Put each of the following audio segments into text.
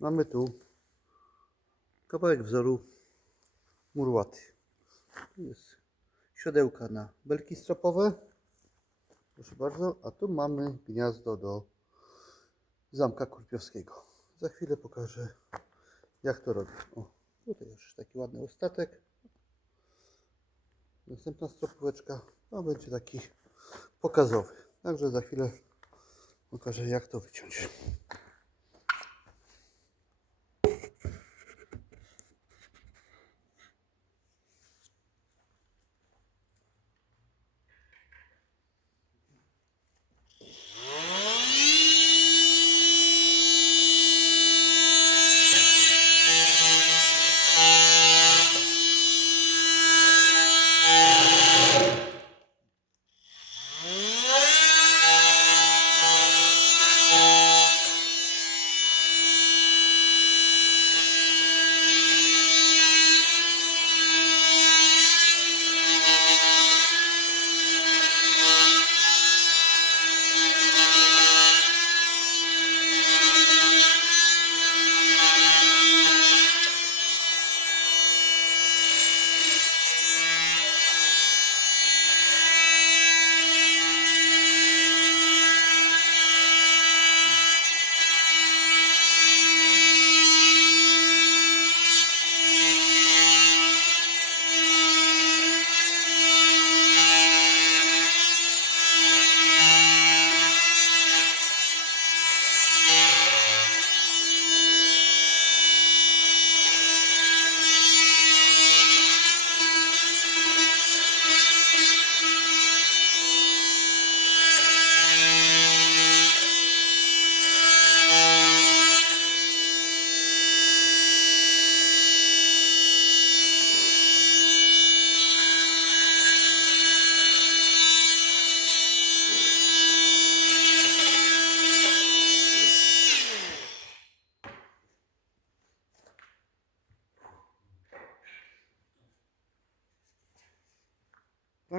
mamy tu kawałek wzoru murłaty. Tu jest siodełka na belki stropowe. Proszę bardzo, a tu mamy gniazdo do zamka kurpiowskiego. Za chwilę pokażę, jak to robię. O, tutaj już taki ładny ostatek. Następna stropóweczka, to będzie taki pokazowy. Także za chwilę pokażę, jak to wyciąć.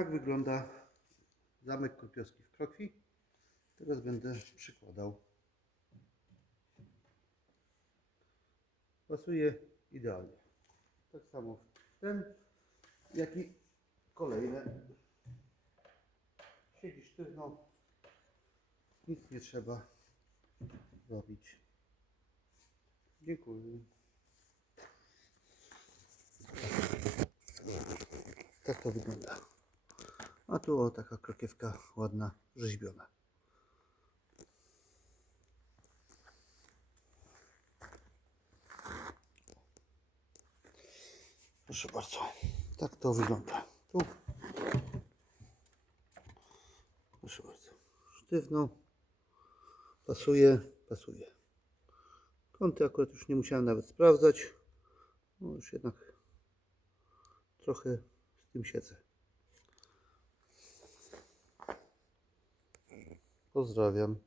Tak wygląda zamek kurpiowski w Krokwi. Teraz będę przykładał. Pasuje idealnie. Tak samo ten, jak i kolejne. Siedzi sztywno. Nic nie trzeba robić. Dziękuję. Tak to wygląda. A tu o taka krokiewka ładna, rzeźbiona. Proszę bardzo. Tak to wygląda. Tu. Proszę bardzo. Sztywno. Pasuje, pasuje. Kąty akurat już nie musiałem nawet sprawdzać. No już jednak trochę z tym siedzę. Pozdrawiam.